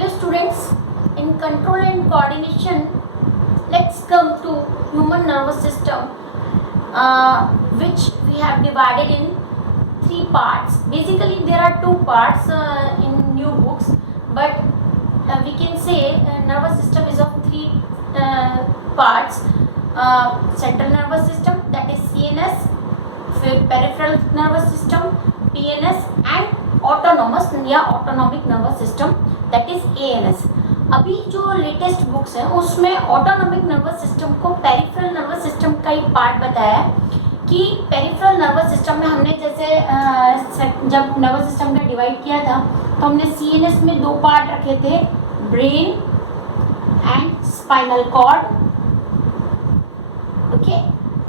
Hello students, in control and coordination, let's come to human nervous system, which we have divided in three parts. Basically there are two parts in new books, but we can say nervous system is of three parts. Central nervous system, that is CNS, peripheral nervous system PNS, and autonomous या autonomic nervous system that is ANS. अभी जो latest books हैं उसमें autonomic nervous system को peripheral nervous system का ही part बताया है कि पेरिफेरल नर्वस सिस्टम में हमने जैसे जब नर्वस सिस्टम का डिवाइड किया था तो हमने CNS में दो पार्ट रखे थे, brain and spinal cord. Okay,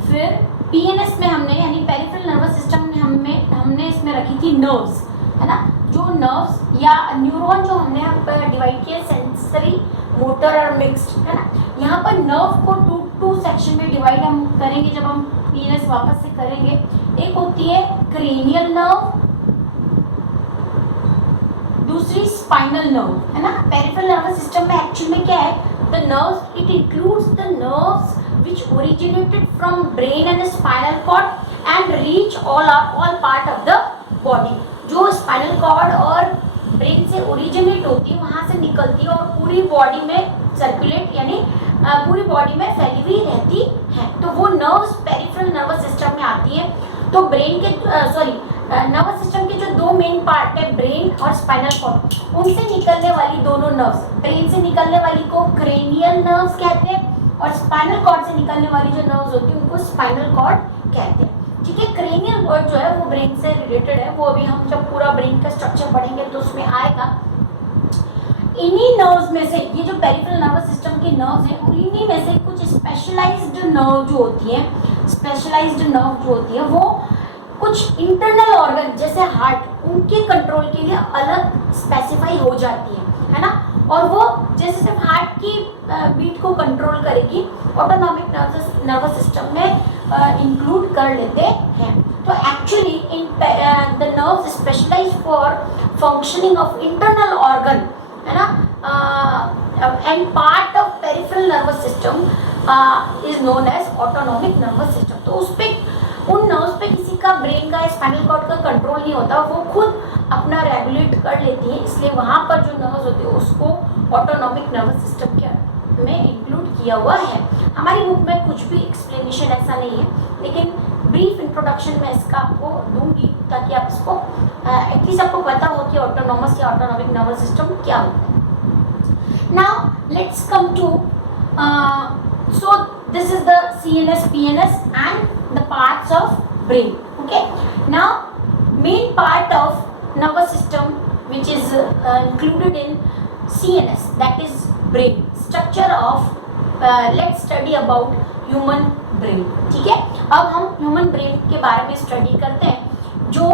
फिर PNS में हमने यानी पेरिफेरल नर्वस सिस्टम में हमने इसमें रखी थी नर्व्स, है ना. जो नर्व्स या न्यूरॉन जो हमने डिवाइड किए सेंसरी, मोटर और मिक्स्ड, है ना. यहाँ पर नर्व को टू सेक्शन में डिवाइड हम करेंगे जब हम PNS वापस से करेंगे. एक होती है क्रेनियल नर्व, दूसरी स्पाइनल नर्व, है ना. पेरिफेरल नर्वस सिस्टम में एक्चुअली में क्या है, the nerves, it includes the nerves which originated from brain and spinal cord and reach all part of the body. जो स्पाइनल कॉर्ड और ब्रेन से ओरिजिनेट होती है वहाँ से निकलती है और पूरी बॉडी में सर्कुलेट यानी पूरी बॉडी में फैली हुई रहती है. तो वो नर्व्स पेरिफेरल नर्वस सिस्टम में आती है. तो ब्रेन के नर्वस सिस्टम के जो दो मेन पार्ट है, ब्रेन और स्पाइनल कॉर्ड, उनसे निकलने वाली दोनों नर्व्स, ब्रेन से निकलने वाली को क्रेनियल नर्व्स कहते हैं और स्पाइनल कॉर्ड से निकलने वाली जो नर्व्स होती है उनको स्पाइनल कॉर्ड कहते हैं. ठीक है, क्रेनियल कॉर्ड जो है वो ब्रेन से रिलेटेड है, वो अभी हम जब पूरा ब्रेन का स्ट्रक्चर पढ़ेंगे तो उसमें आएगा. इन्हीं नर्व्स में से ये जो पेरिफेरल नर्वस सिस्टम की नर्व्स हैं इन्हीं में से कुछ स्पेशलाइज्ड नर्व जो होती है, स्पेशलाइज्ड नर्व जो होती है वो कुछ इंटरनल ऑर्गन जैसे हार्ट, उनके कंट्रोल के लिए अलग स्पेसिफाई हो जाती है ना. और वो जैसे सिर्फ हार्ट की बीट को कंट्रोल करेगी, ऑटोनॉमिक नर्वस सिस्टम में इंक्लूड कर लेते हैं. तो actually in the nerves specialised for functioning of internal organ, है ना, and part of peripheral nervous system is known as autonomic nervous system. तो उस पे उन नर्व्स पे किसी का ब्रेन का स्पाइनल कॉर्ड का कंट्रोल नहीं होता, वो खुद अपना रेगुलेट कर लेती है. इसलिए वहाँ पर जो नर्व्स होती है उसको ऑटोनॉमिक नर्वस सिस्टम के में इंक्लूड किया हुआ है. हमारी बुक में कुछ भी एक्सप्लेनेशन ऐसा नहीं है, लेकिन ब्रीफ इंट्रोडक्शन में इसका आपको दूंगी ताकि आप इसको एटलीस्ट आपको पता हो कि ऑटोनॉमस या ऑटोनॉमिक नर्वस सिस्टम क्या होता है. Now let's come to so this is the CNS, PNS and the parts of brain. Okay, now main part of nervous system which is included in CNS, that is brain. Structure of let's study about human brain. ठीक है, अब हम human brain के बारे में study करते हैं जो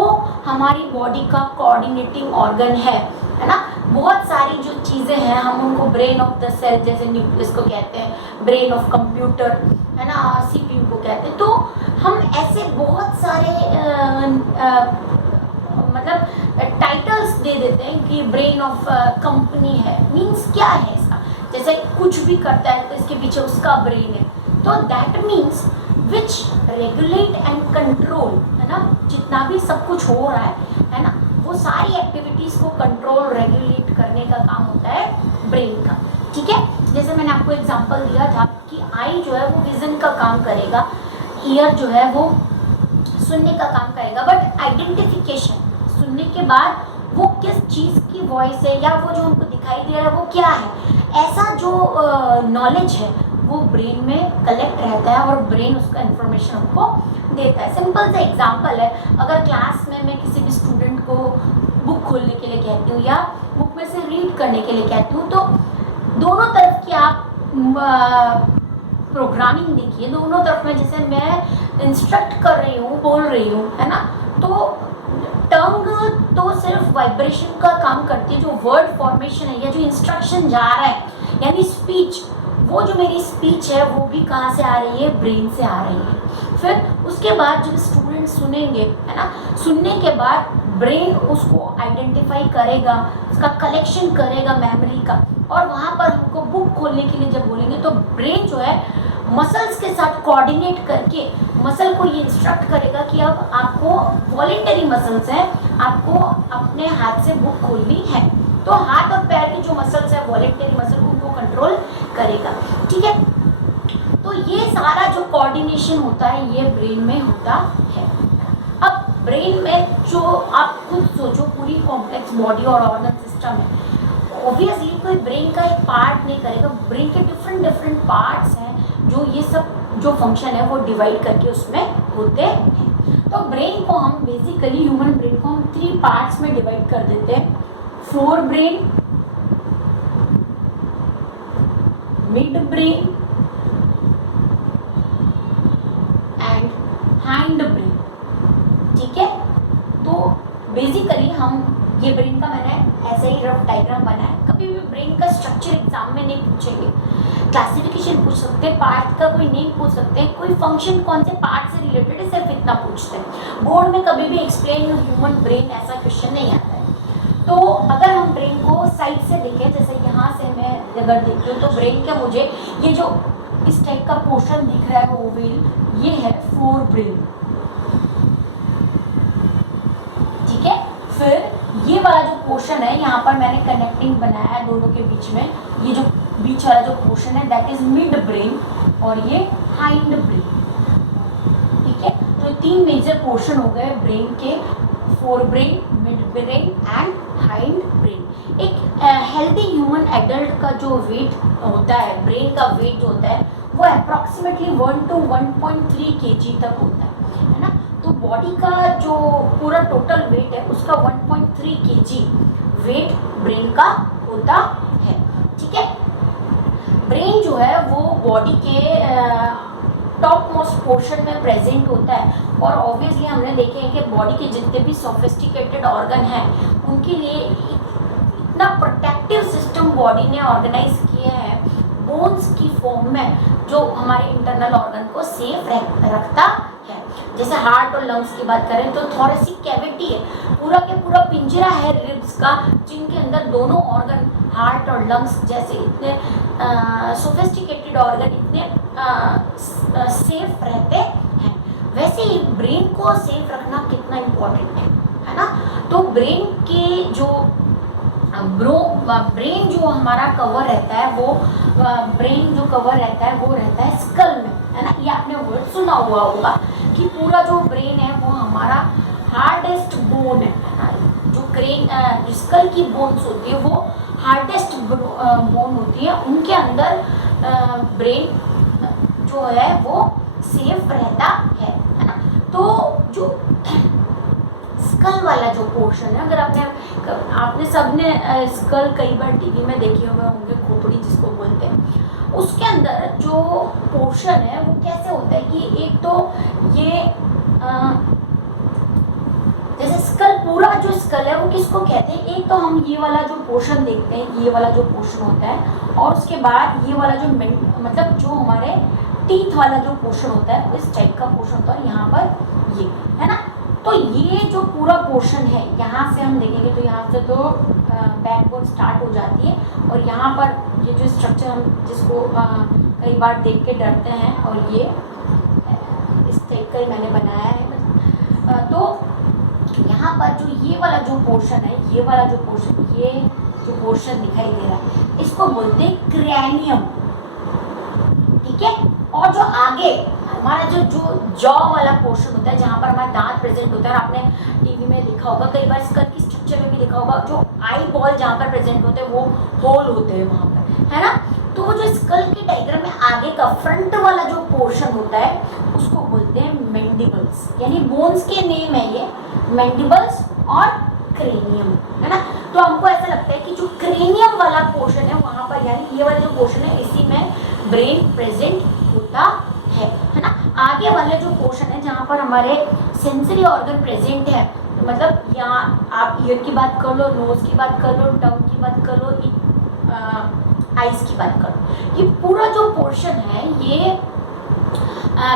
हमारी बॉडी का कोऑर्डिनेटिंग ऑर्गन है ना. बहुत सारी जो चीज़ें हैं हम उनको ब्रेन ऑफ द सेल जैसे न्यूक्लियस को कहते हैं, ब्रेन ऑफ कंप्यूटर, है ना, CPU को कहते हैं. तो हम ऐसे बहुत सारे मतलब टाइटल्स दे देते हैं कि ब्रेन ऑफ कंपनी है. मीन्स क्या है इसका, जैसे कुछ भी करता है तो इसके पीछे उसका ब्रेन है. तो that means which regulate and control, है ना, जितना भी सब कुछ हो रहा है ना, वो सारी एक्टिविटीज़ को कंट्रोल रेगुलेट करने का काम होता है ब्रेन का. ठीक है, जैसे मैंने आपको एग्जांपल दिया था कि आई जो है वो विजन का काम करेगा, ईयर जो है वो सुनने का काम करेगा, बट आइडेंटिफिकेशन, सुनने के बाद वो किस चीज़ की वॉइस है या वो जो हमको दिखाई दे रहा है वो क्या है, ऐसा जो नॉलेज है वो ब्रेन में कलेक्ट रहता है और ब्रेन उसका इन्फॉर्मेशन हमको देता है. सिंपल सा एग्जांपल है, अगर क्लास में मैं किसी भी स्टूडेंट को बुक खोलने के लिए कहती हूँ या बुक में से रीड करने के लिए कहती हूँ, तो दोनों तरफ की आप प्रोग्रामिंग देखिए. दोनों तरफ में जैसे मैं इंस्ट्रक्ट कर रही हूँ, बोल रही हूँ, है ना, तो टंग तो सिर्फ वाइब्रेशन का काम करती है. जो वर्ड फॉर्मेशन है या जो इंस्ट्रक्शन जा रहा है यानी स्पीच, वो जो मेरी स्पीच है वो भी कहाँ से आ रही है, ब्रेन से आ रही है. फिर उसके बाद जब स्टूडेंट सुनेंगे, है ना, सुनने के बाद ब्रेन उसको आइडेंटिफाई करेगा, उसका कलेक्शन करेगा मेमोरी का, और वहाँ पर हमको बुक खोलने के लिए जब बोलेंगे तो ब्रेन जो है मसल्स के साथ कोऑर्डिनेट करके मसल को ये इंस्ट्रक्ट करेगा कि अब आपको वॉलेंटरी मसल्स हैं, आपको अपने हाथ से बुक खोलनी है। तो हाथ और पैर की जो मसल्स है वॉलेंटरी मसल उनको कंट्रोल करेगा, ठीक है। तो ये सारा जो कोऑर्डिनेशन होता है ये ब्रेन में होता है। अब ब्रेन में जो आप खुद सोचो पूरी कॉम्प्लेक्स बॉडी और ऑर्गन सिस्टम है, ऑब्वियसली कोई ब्रेन का एक पार्ट नहीं करेगा, ब्रेन के डिफरेंट पार्ट्स हैं जो ये सब जो फंक्शन है वो डिवाइड करके उसमें होते हैं। तो ब्रेन को हम बेसिकली ह्यूमन ब्रेन को हम 3 पार्ट्स में डिवाइड कर देते हैं, fore brain, midbrain and hind brain, ठीक है। तो बेसिकली हम ये ब्रेन का मैंने ऐसे ही रफ डायग्राम बनाया। कभी भी ब्रेन का स्ट्रक्चर एग्जाम में नहीं पूछेंगे, क्लासिफिकेशन पूछ सकते हैं, पार्ट का कोई नेम पूछ सकते हैं, कोई फंक्शन कौन से पार्ट से रिलेटेड है सिर्फ इतना पूछते हैं। बोर्ड में कभी भी एक्सप्लेन ह्यूमन ब्रेन ऐसा क्वेश्चन नहीं आता है। तो अगर हम ब्रेन को साइड से देखें, जैसे यहाँ से मैं अगर देखती हूँ तो ब्रेन का मुझे ये जो इस टाइप का पोर्शन दिख रहा है ओवेल, ये है फोर ब्रेन, ठीक है। फिर ये वाला जो पोर्शन है यहाँ पर मैंने कनेक्टिंग बनाया है दोनों के बीच में, ये जो बीच वाला जो पोर्शन है दैट इज मिड ब्रेन और ये हाइंड ब्रेन, ठीक है। तो 3 मेजर पोर्शन हो गए ब्रेन के, fore brain, midbrain and hind brain. एक हेल्दी ह्यूमन एडल्ट का जो वेट होता है, ब्रेन का वेट जो होता है वो अप्रॉक्सीमेटली 1 to 1.3 kg तक होता है ना। तो बॉडी का जो पूरा टोटल वेट है उसका 1.3 kg वेट ब्रेन का होता है, ठीक है। ब्रेन जो है वो बॉडी के टॉप मोस्ट पोर्शन में प्रेजेंट होता है, और ऑब्वियसली हमने देखे हैं कि बॉडी के जितने भी सोफिस्टिकेटेड ऑर्गन हैं उनके लिए इतना प्रोटेक्टिव सिस्टम बॉडी ने ऑर्गेनाइज किया है बोन्स की फॉर्म में, जो हमारे इंटरनल ऑर्गन को सेफ रखता है। जैसे हार्ट और लंग्स की बात करें तो थोरेसिक कैविटी है, पूरा के पूरा पिंजरा है रिब्स का, जिनके अंदर दोनों ऑर्गन हार्ट और लंग्स जैसे इतने सोफिस्टिकेटेड ऑर्गन इतने सेफ रहते हैं। वैसे ही ब्रेन को सेफ रखना कितना इम्पोर्टेंट है ना। तो ब्रेन के जो ब्रेन जो हमारा कवर रहता है वो ब्रेन जो कवर रहता है वो रहता है स्कल में, है ना। ये आपने वर्ड सुना हुआ होगा कि पूरा जो ब्रेन है वो हमारा हार्डेस्ट बोन है ना। जो स्कल की बोन्स होती है वो हार्डेस्ट बोन होती है, उनके अंदर ब्रेन जो है वो सेफ रहता है ना। तो जो स्कल वाला जो पोर्शन है, अगर आपने सबने स्कल कई बार टीवी में देखे हुए होंगे, खोपड़ी जिसको बोलते हैं, उसके अंदर जो पोर्शन है वो कैसे होता है कि एक तो ये जैसे स्कल, पूरा जो स्कल है वो किसको कहते हैं, एक तो हम ये वाला जो पोर्शन देखते हैं, ये वाला जो पोर्शन होता है, और उसके बाद ये वाला जो मतलब जो हमारे टीथ वाला जो पोर्शन होता है इस टाइप का पोर्शन होता है यहाँ पर, ये है ना। तो ये जो पूरा पोर्शन है यहाँ से हम देखेंगे तो यहाँ से तो बैकबोन स्टार्ट हो जाती है, और यहाँ पर ये जो स्ट्रक्चर हम जिसको कई बार देख के डरते हैं, और ये इस टाइप का ही मैंने बनाया है। तो यहाँ पर जो ये वाला जो पोर्शन है, ये वाला जो पोर्शन, ये जो पोर्शन दिखाई दे रहा है इसको बोलते हैं क्रैनियम, ठीक है। और जो आगे हमारा जो जॉ वाला पोर्शन होता है जहाँ पर हमारा दांत प्रेजेंट होता है, और आपने टीवी में देखा होगा, कई बार स्कल की स्ट्रक्चर में भी देखा होगा, जो आई बॉल जहाँ पर प्रेजेंट होते हैं वो होल होते हैं वहाँ पर, है ना। तो वो जो स्कल के डायग्राम में आगे का फ्रंट वाला जो पोर्शन होता है उसको बोलते हैं मैंडिबल्स, यानी बोन्स के नेम है ये, मैंडिबल्स और क्रेनियम, है ना। तो हमको ऐसा लगता है कि जो क्रेनियम वाला पोर्शन है वहाँ पर, यानी ये वाला जो पोर्शन है इसी में ब्रेन प्रेजेंट होता है ना। आगे वाले जो पोर्शन है जहाँ पर हमारे सेंसरी ऑर्गन प्रेजेंट है, मतलब यहाँ आप ईयर की बात कर लो, नोज की बात कर लो, टंग की बात कर लो, आइज की बात कर लो, ये पूरा जो पोर्शन है ये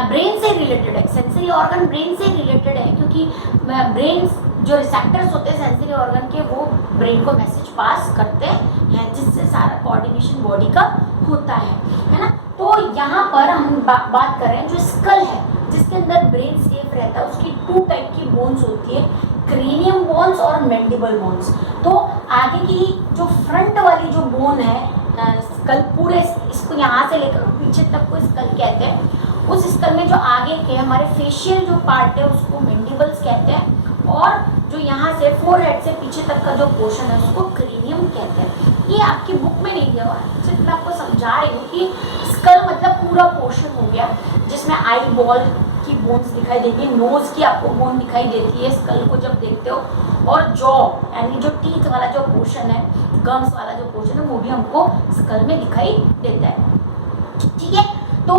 ब्रेन से रिलेटेड है। सेंसरी ऑर्गन ब्रेन से रिलेटेड है, क्योंकि ब्रेन जो रिसेप्टर्स होते हैं सेंसरी ऑर्गन के, वो ब्रेन को मैसेज पास करते हैं, जिससे सारा कोऑर्डिनेशन बॉडी का होता है ना। तो यहाँ पर हम बात कर रहे हैं जो स्कल है, जिसके अंदर ब्रेन सेफ रहता है, उसकी 2 टाइप की बोन्स होती है, क्रेनियम बोन्स और मैंडिबल बोन्स। तो आगे की जो फ्रंट वाली जो बोन है स्कल, पूरे इसको यहाँ से लेकर पीछे तक को स्कल कहते हैं। उस स्कल में जो आगे के हमारे फेशियल जो पार्ट है उसको मैंडिबल्स कहते हैं, और जो यहाँ से फोरहेड से पीछे तक का जो पोर्शन है उसको क्रेनियम कहते हैं। ये आपकी बुक में नहीं दिया हुआ, सिर्फ मैं आपको समझा रही हूँ कि स्कल मतलब पूरा पोर्शन हो गया, जिसमें आई बॉल की बोन्स दिखाई देती है, नोज की आपको बोन दिखाई देती है स्कल को जब देखते हो, और जॉ यानी जो टीथ वाला जो पोर्शन है, गम्स वाला जो पोर्शन है, वो भी हमको स्कल में दिखाई देता है। ठीक है, तो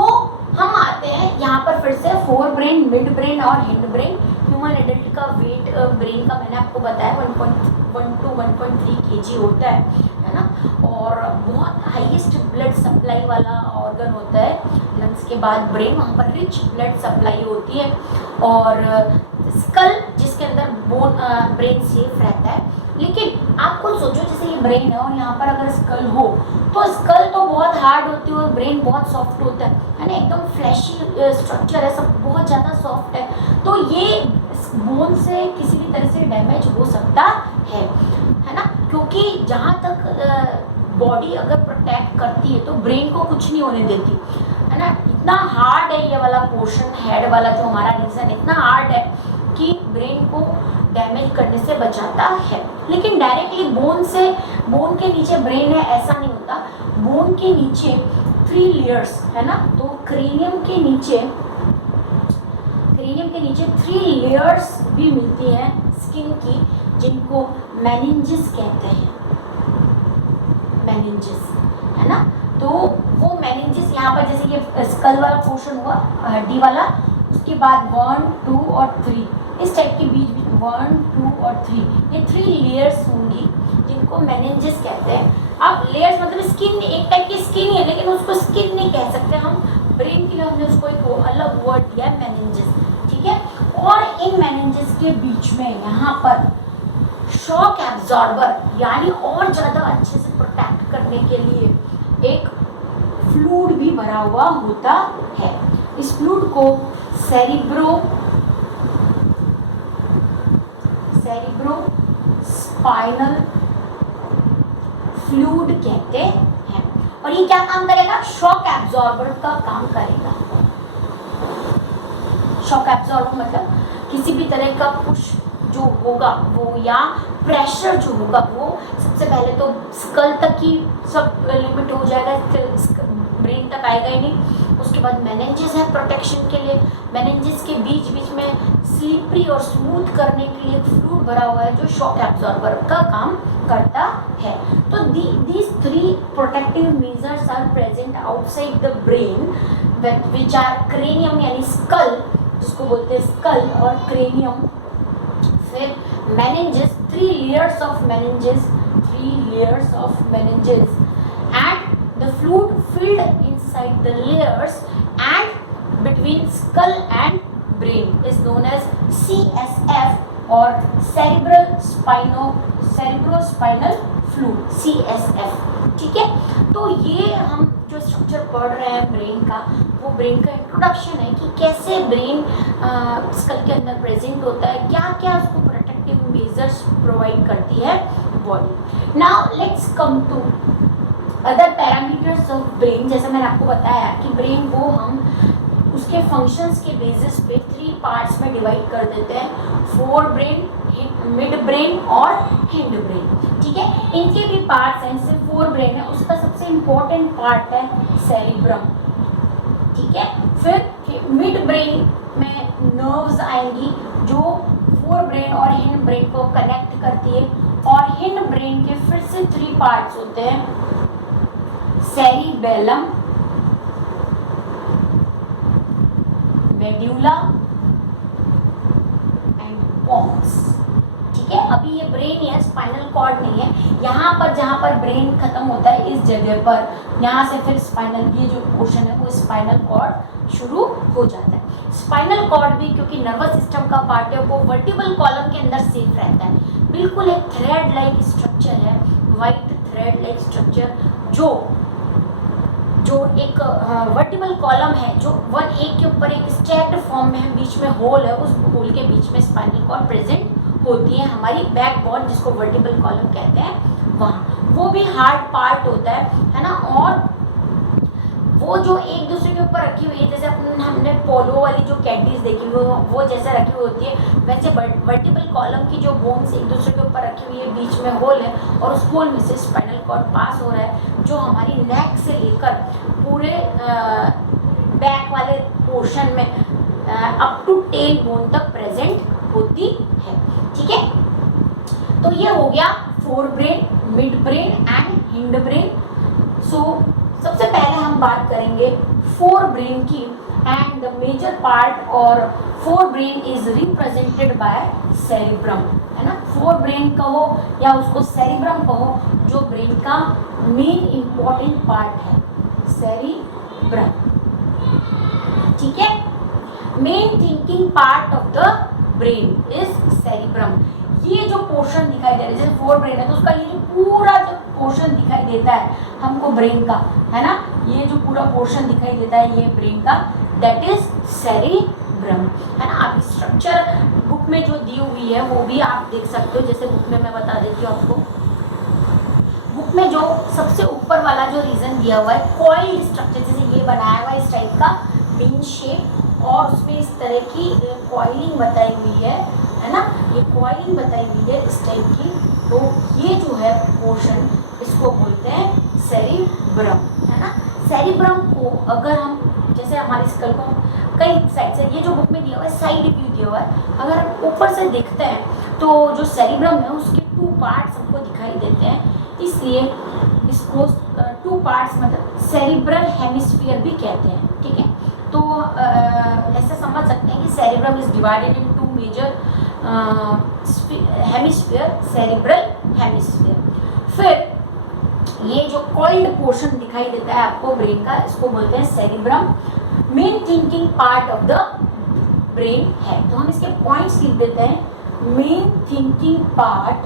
हम आते हैं यहाँ पर फिर से फोर ब्रेन, मिड ब्रेन और हिंड ब्रेन। ह्यूमन एडल्ट का वेट ब्रेन का मैंने आपको बताया 1.1 to 1.3 kg होता है ना, और बहुत हाईएस्ट ब्लड सप्लाई वाला ऑर्गन होता है लंग्स के बाद ब्रेन, वहाँ पर रिच ब्लड सप्लाई होती है। और स्कल जिसके अंदर बोन ब्रेन सेफ रहता है। लेकिन आप खुद सोचो, जैसे ये ब्रेन है और यहाँ पर अगर स्कल हो, तो स्कल तो बहुत हार्ड होती है और ब्रेन बहुत सॉफ्ट होता है ना, एकदम फ्लैशी स्ट्रक्चर है, सब बहुत ज़्यादा सॉफ्ट है। तो ये बोन से किसी भी तरह से डैमेज हो सकता है ना, क्योंकि जहाँ तक बॉडी अगर प्रोटेक्ट करती है तो ब्रेन को कुछ नहीं होने देती है ना। इतना हार्ड है ये वाला पोर्शन, हेड वाला जो हमारा रीजन इतना हार्ड है कि ब्रेन को डैमेज करने से बचाता है। लेकिन डायरेक्टली बोन से, बोन के नीचे ब्रेन है ऐसा नहीं होता, बोन के नीचे 3 लेयर्स है ना, तो क्रेनियम के नीचे 3 लेयर्स भी मिलती हैं स्किन की, जिनको मेनिंजेस कहते हैं, मेनिंजेस है ना। तो वो मेनिंजेस यहाँ पर जैसे ये स्कल वाला पोर्शन हुआ हड्डी वाला, उसके बाद 1, 2 और 3 इस टाइप के बीच 1, 2 और 3 ये 3 लेयर्स होंगी जिनको मेनिंजेस कहते हैं। अब लेयर्स मतलब स्किन, एक टाइप की स्किन है, लेकिन उसको स्किन नहीं कह सकते हम, ब्रेन के लिए हमने उसको एक अलग वर्ड दिया है मेनिंजेस, ठीक है। और इन मेनिंजेस के बीच में यहाँ पर शॉक एब्जॉर्बर यानी और ज़्यादा अच्छे से प्रोटेक्ट करने के लिए एक फ्लूइड भी भरा हुआ होता है। इस फ्लूइड को सेरिब्रो स्पाइनल फ्लूइड कहते हैं। और ये क्या काम करेगा? शॉक एब्जॉर्बर का काम करेगा। शॉक एब्जॉर्बर मतलब किसी भी तरह का पुश जो होगा वो, या प्रेशर जो होगा वो, सबसे पहले तो स्कल तक ही सब लिमिट हो जाएगा, ब्रेन तक आएगा ही नहीं। उसके बाद मेनिंजेस है प्रोटेक्शन के लिए, मेनिंजेस के बीच बीच में स्लिपरी और स्मूथ करने के लिए फ्लूइड भरा हुआ है जो शॉक एब्जॉर्बर का काम करता है। तो these 3 protective measures are present outside the brain which are cranium यानी स्कल, जिसको बोलते हैं स्कल और क्रेनियम, फिर meninges, 3 layers of meninges and the fluid filled inside the layers and between skull and brain is known as CSF और cerebrospinal fluid, CSF, ठीक है। तो ये हम जो स्ट्रक्चर पढ़ रहे हैं ब्रेन का, वो ब्रेन का इंट्रोडक्शन है कि कैसे ब्रेन स्कल के अंदर प्रेजेंट होता है, क्या क्या उसको प्रोटेक्टिव मेजर्स प्रोवाइड करती है body. Now let's come to other parameters of brain. जैसे मैंने आपको बताया कि ब्रेन को हम उसके फंक्शंस के बेसिस पे 3 पार्ट्स में डिवाइड कर देते हैं, फोर ब्रेन, मिड ब्रेन और हिंड ब्रेन, ठीक है। इनके भी पार्ट्स हैं, जैसे फोर ब्रेन है उसका सबसे इम्पोर्टेंट पार्ट है सेरिब्रम, ठीक है। फिर मिड ब्रेन में नर्व्स आएंगी जो फोर ब्रेन और हिंड ब्रेन को कनेक्ट करती है, और हिंड ब्रेन के फिर से 3 पार्ट्स होते हैं, सेरिबेलम, मेड्यूला एंड पोन्स, ठीक ठीक है। अभी ये ब्रेन है, स्पाइनल कॉर्ड नहीं है। यहाँ पर जहाँ पर ब्रेन खत्म होता है इस जगह पर, यहाँ से फिर स्पाइनल, ये जो पोर्शन है वो स्पाइनल कॉर्ड शुरू हो जाता है। स्पाइनल कॉर्ड भी क्योंकि नर्वस सिस्टम का पार्ट है, वो वर्टिबल कॉलम के अंदर सेफ रहता है। बिल्कुल एक थ्रेड लाइक स्ट्रक्चर है, वाइट थ्रेड लाइक स्ट्रक्चर, जो एक वर्टिबल कॉलम है, जो वन एक के ऊपर एक स्टैक्ड फॉर्म में है, बीच में होल है, उस होल के बीच में स्पाइनल कॉर्ड प्रेजेंट होती है। हमारी बैकबोन जिसको वर्टिबल कॉलम कहते हैं वहाँ, वो भी हार्ड पार्ट होता है ना। और वो जो एक दूसरे के ऊपर रखी हुई है, जैसे हमने पोलो वाली जो कैंडीज देखी हुई वो जैसे रखी हुई होती है, वैसे वर्टिबल कॉलम की जो बोन्स एक दूसरे के ऊपर रखी हुई है, बीच में होल है और उस होल में से स्पाइनल कॉर्ड पास हो रहा है, जो हमारी नेक से लेकर पूरे बैक वाले पोर्शन में अप टू टेल बोन तक प्रेजेंट होती है। ठीक है, तो ये हो गया forebrain, midbrain and hindbrain. So सबसे पहले हम बात करेंगे फोर ब्रेन की, एंड द मेजर पार्ट और forebrain is represented by cerebrum, है ना। फोर ब्रेन कहो या उसको सेरिब्रम कहो, जो ब्रेन का मेन इंपॉर्टेंट पार्ट है, सेरिब्रम। ठीक है, main thinking part of the brain is cerebrum. ये जो पोर्शन दिखाई दे रहा है, जैसे फोर ब्रेन है तो उसका ये जो पूरा जो पोर्शन दिखाई देता है हमको ब्रेन का, है ना, ये जो पूरा पोर्शन दिखाई देता है ये ब्रेन का, दैट इज सेरिब्रम, है ना। आप स्ट्रक्चर बुक में जो दी हुई है वो भी आप देख सकते हो, जैसे बुक में मैं बता देती हूँ आपको। बुक में जो सबसे ऊपर वाला जो रीजन दिया हुआ है, कॉइल्ड स्ट्रक्चर, जैसे ये बनाया हुआ है इस टाइप का बीन शेप, और उसमें इस तरह की कॉइलिंग बताई हुई है ना, ये कॉइलिंग बताई हुई है इस टाइप की। तो ये जो है पोर्शन, इसको बोलते हैं सेरिब्रम, है ना। सेरिब्रम को अगर हम, जैसे हमारी स्कल को कई साइड से, ये जो बुक में दिया हुआ है साइड व्यू दिया हुआ है, अगर हम ऊपर से देखते हैं तो जो सेरिब्रम है उसके टू पार्ट्स हमको दिखाई देते हैं, इसलिए इसको टू पार्ट्स मतलब सेरिब्रल हेमिस्फीयर भी कहते हैं। ठीक है, तो ऐसे समझ सकते हैं कि cerebrum is divided in two major hemisphere, cerebral hemisphere. फिर ये जो कॉइल्ड पोर्शन दिखाई देता है आपको ब्रेन का, इसको बोलते हैं cerebrum. Main thinking part of the brain है, तो हम इसके पॉइंट्स लिख देते हैं। Main thinking part,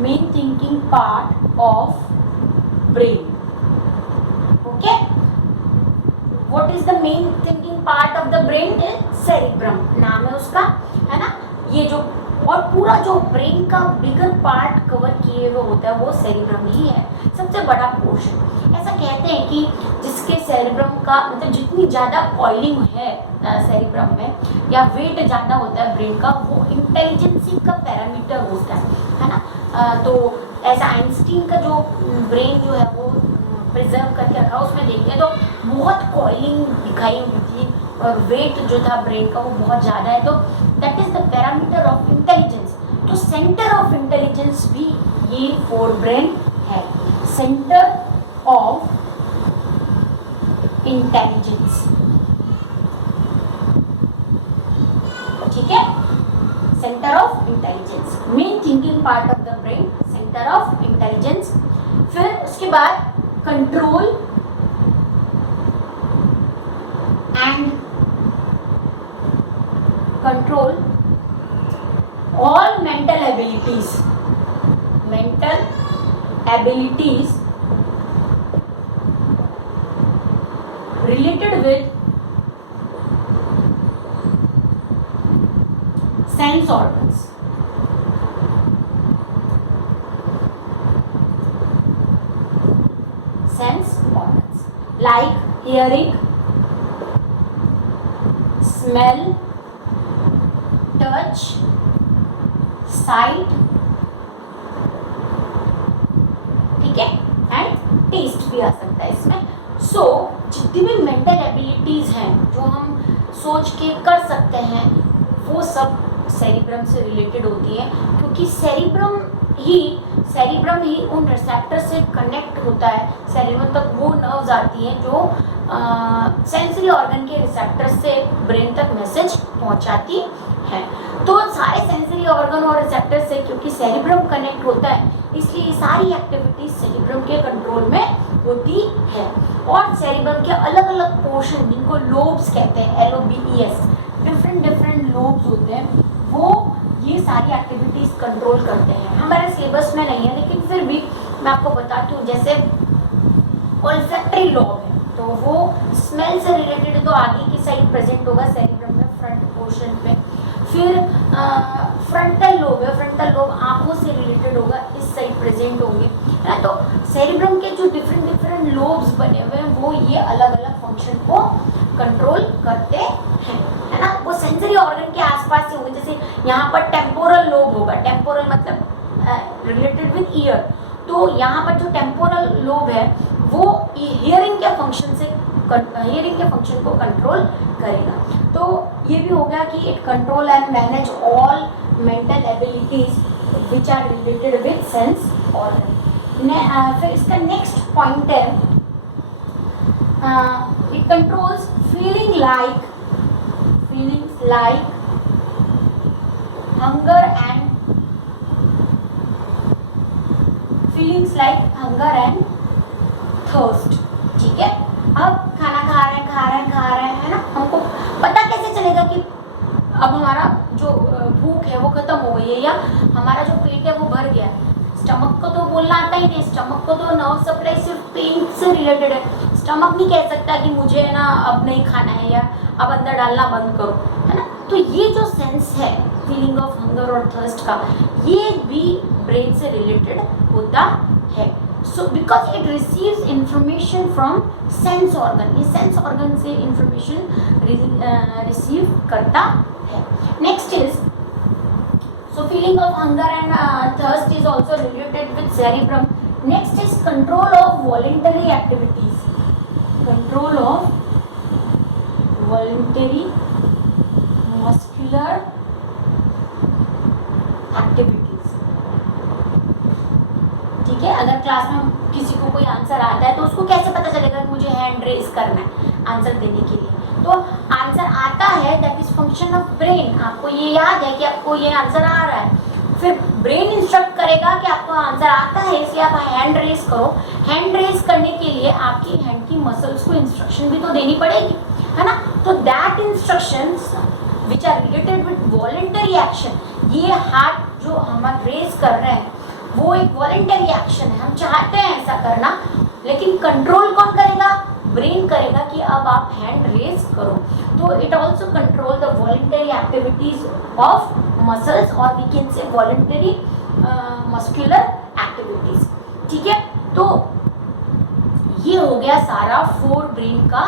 main thinking part of brain. Okay, what is the main thinking part of the brain? Cerebrum नाम है उसका, है ना। ये जो और पूरा जो ब्रेन का बिगर पार्ट कवर किए हुए होता है वो सेरिब्रम ही है, सबसे बड़ा पोर्शन। ऐसा कहते हैं कि जिसके सेरिब्रम का मतलब जितनी ज़्यादा कॉइलिंग है सेरिब्रम में, या वेट ज़्यादा होता है ब्रेन का, वो इंटेलिजेंसी का पैरामीटर होता है ना। तो ऐसा आइंस्टीन का जो ब्रेन जो है वो प्रिजर्व करके रखा, उसमें देखते हैं तो बहुत कॉइलिंग दिखाई हुई थी और वेट जो था ब्रेन का वो बहुत ज़्यादा है, तो that is the parameter of intelligence. तो सेंटर ऑफ इंटेलिजेंस भी ये फोर ब्रेन है, सेंटर ऑफ इंटेलिजेंस। ठीक है, centre of intelligence, main thinking part of the brain, centre of intelligence. फिर उसके बाद control and control all mental abilities related with sense organs, like hearing, smell, touch, site, ठीक है, and test भी आ सकता है इसमें। सो जितनी भी मेंटल एबिलिटीज हैं जो हम सोच के कर सकते हैं वो सब सेरिब्रम से रिलेटेड होती है, क्योंकि सेरिब्रम ही उन रिसेप्टर से कनेक्ट होता है। सेरिब्रम तक वो नर्व्स आती हैं जो सेंसरी ऑर्गन के रिसेप्टर से ब्रेन तक मैसेज पहुंचाती है। तो सारे सेंसरी ऑर्गन और रिसेप्टर से क्योंकि सेरिब्रम कनेक्ट होता है, इसलिए ये सारी एक्टिविटीज सेरिब्रम के कंट्रोल में होती है। और सेरिब्रम के अलग अलग पोर्शन जिनको लोब्स कहते हैं, LOBES, डिफरेंट लोब्स होते हैं, वो ये सारी एक्टिविटीज कंट्रोल करते हैं। हमारे सिलेबस में नहीं है लेकिन फिर भी मैं आपको बताती हूँ। जैसे ओल्फैक्टरी लोब है तो वो स्मेल से रिलेटेड तो आगे की साइड प्रेजेंट होगा सेरिब्रम में, फ्रंट पोर्शन पे। फिर फ्रंटल लोब है, फ्रंटल लोब आंखों से रिलेटेड होगा, इस साइड प्रेजेंट होंगे, है ना। तो सेरिब्रम के जो डिफरेंट लोब्स बने हुए हैं वो ये अलग अलग फंक्शन को कंट्रोल करते हैं, है ना। वो सेंसरी ऑर्गन के आसपास ही होंगे। जैसे यहाँ पर टेम्पोरल लोब होगा, टेम्पोरल मतलब रिलेटेड विद ईयर, तो यहाँ पर जो टेम्पोरल लोब है वो हियरिंग के फंक्शन को कंट्रोल करेगा। तो ये भी हो गया कि it control and manage all mental abilities which are related with sense organ. फिर इसका नेक्स्ट पॉइंट है, it controls feelings like hunger and thirst. ठीक है, अब खाना खा रहे हैं, है ना। हमको पता कैसे चलेगा कि अब हमारा जो भूख है वो खत्म हो गई है या हमारा जो पेट है वो भर गया है। स्टमक को तो बोलना आता ही नहीं, स्टमक को तो नर्व सप्लाई सिर्फ पेन से रिलेटेड है। स्टमक नहीं कह सकता कि मुझे ना अब नहीं खाना है या अब अंदर डालना बंद करो, है ना। तो ये जो सेंस है फीलिंग ऑफ हंगर और थर्स्ट का, ये भी ब्रेन से रिलेटेड होता है। So because it receives information from sense organ, ये sense organ से information receive करता है। Next is, so feeling of hunger and thirst is also related with cerebrum. Next is control of voluntary activities. Control of voluntary muscular activities. ठीक है, अगर class में किसी को कोई आंसर आता है तो उसको कैसे पता चलेगा कि मुझे हैंड रेज करना है आंसर देने के लिए। तो आंसर आता है, that is function of brain. आपको ये याद है कि आपको ये आंसर आ रहा है, फिर ब्रेन इंस्ट्रक्ट करेगा कि आपको आंसर आता है इसलिए आप हैंड रेज करो। हैंड रेज करने के लिए आपकी हैंड की मसल्स को इंस्ट्रक्शन भी तो देनी पड़ेगी, है ना। तो that instructions which are related with voluntary action, ये हाथ जो हम रेज कर रहे हैं वो एक वॉलंटरी एक्शन है, हम चाहते हैं ऐसा करना, लेकिन कंट्रोल कौन करेगा? ब्रेन करेगा कि अब आप हैंड रेज करो। तो it also control the voluntary activities of muscles और we can say voluntary muscular activities. ठीक है, तो ये हो गया सारा फोर ब्रेन का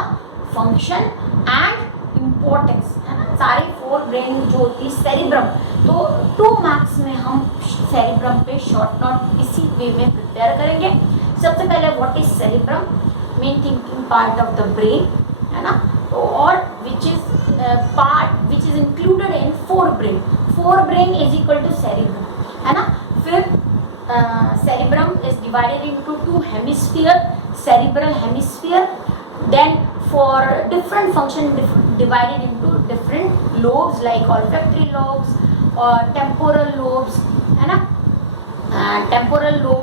फंक्शन एंड इम्पोर्टेंस, है ना। सारी फोर ब्रेन जो होती है सेरिब्रम, तो 2 मार्क्स में हम सेरिब्रम पे शॉर्ट नोट इसी वे में प्रिपेयर करेंगे। सबसे पहले what is cerebrum, main thinking part of the brain, है ना। तो और which is part which is included in forebrain is equal to cerebrum, है ना। फिर cerebrum is divided into 2 hemisphere, cerebral hemisphere, then for different function divided into different lobes like olfactory lobes or temporal lobes, है ना। Temporal lobe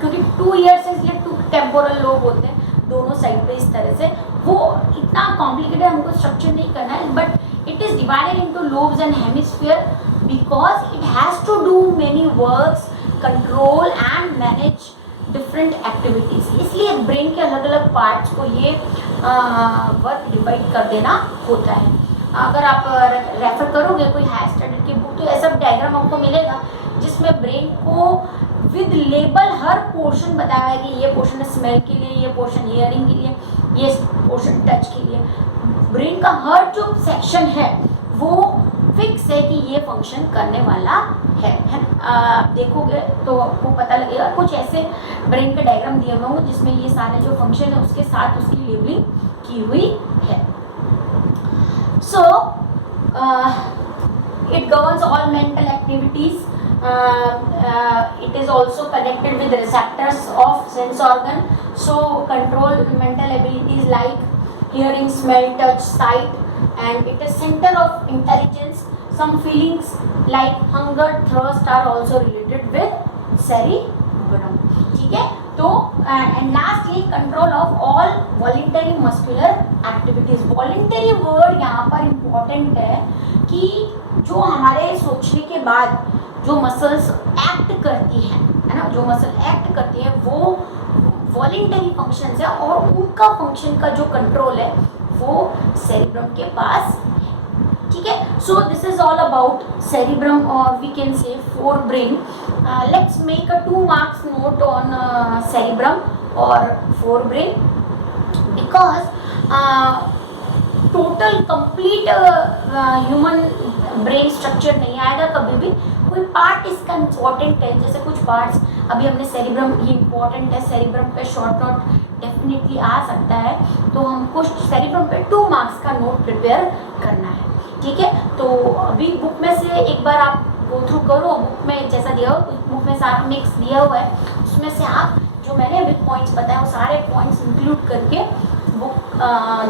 क्योंकि 2 years से इसलिए 2 temporal lobe होते हैं दोनों साइड पे इस तरह से। वो इतना कॉम्प्लिकेटेड हमको स्ट्रक्चर नहीं करना है, but it is divided into lobes and hemisphere because it has to do many works, control and manage different activities. इसलिए ब्रेन के अलग अलग पार्ट्स को ये वर्क डिवाइड कर देना होता है। अगर आप रेफर करोगे कोई हायर स्टैंडर्ड की बुक तो ऐसा डायग्राम आपको मिलेगा जिसमें ब्रेन को विद लेबल हर पोर्शन बताया है कि ये पोर्शन स्मेल के लिए, ये पोर्शन हियरिंग के लिए, ये पोर्शन टच के लिए। ब्रेन का हर जो सेक्शन है वो फिक्स है कि ये फंक्शन करने वाला है। आप देखोगे तो आपको पता लगेगा, कुछ ऐसे ब्रेन के डायग्राम दिए हुए होंगे जिसमें ये सारे जो फंक्शन है उसके साथ उसकी लेबलिंग की हुई है। So it governs all mental activities It is also connected with receptors of sense organ, so control mental abilities like hearing, smell, touch, sight, and it is center of intelligence. Some feelings like hunger, thirst are also related with cerebrum. ठीक है, तो and lastly control of all voluntary muscular activities. Voluntary word यहाँ पर important है कि जो हमारे सोचने के बाद जो मसल्स एक्ट करती हैं, है ना, जो मसल एक्ट करती है वो वॉलेंटरी फंक्शंस है और उनका फंक्शन का जो कंट्रोल है वो सेरिब्रम के पास. ठीक है, so this is all about cerebrum और we can say forebrain. Let's make a 2 marks note on cerebrum और forebrain because total complete human brain structure नहीं आएगा कभी भी. कोई पार्ट इसका इम्पोर्टेंट है, जैसे कुछ पार्ट्स अभी हमने सेरिब्रम, ये इम्पोर्टेंट है, सेरिब्रम पे शॉर्ट नोट डेफिनेटली आ सकता है, तो हमको सेरिब्रम पे 2 मार्क्स का नोट प्रिपेयर करना है. ठीक है, तो अभी बुक में से एक बार आप गो थ्रू करो. बुक में जैसा दिया हो, बुक में सारा मिक्स दिया हुआ है, उसमें से आप जो मैंने अभी पॉइंट्स बताए वो सारे पॉइंट्स इंक्लूड करके बुक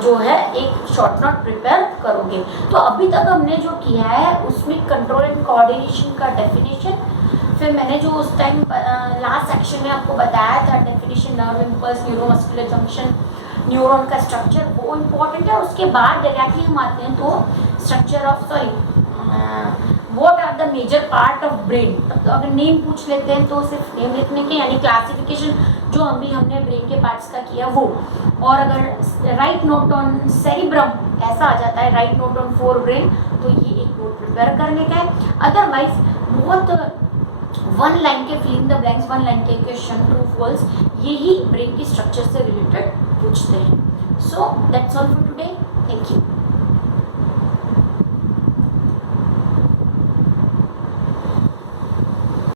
जो है एक शॉर्ट नोट प्रिपेयर करोगे. तो अभी तक हमने जो किया है उसमें कंट्रोल एंड कोऑर्डिनेशन का डेफिनेशन, फिर मैंने जो उस टाइम लास्ट सेक्शन में आपको बताया था definition, nerve impulse, neuromuscular junction, neuron का स्ट्रक्चर, वो इम्पोर्टेंट है. उसके बाद डायरेक्टली हम आते हैं तो structure of what are the major part of brain. तो अगर नेम पूछ लेते हैं तो सिर्फ नेम लिखने के, यानी क्लासिफिकेशन जो अभी हमने ब्रेन के पार्ट्स का किया वो. और अगर राइट नोट ऑन सेरिब्रम ऐसा आ जाता है, राइट नोट ऑन फोरब्रेन, तो ये एक नोट प्रिपेयर करने का है. अदरवाइज बहुत वन लाइन के filling the blanks, one line के क्वेश्चन, ट्रू फॉल्स, यही ब्रेन की स्ट्रक्चर से रिलेटेड पूछते हैं. So that's all for today. Thank you.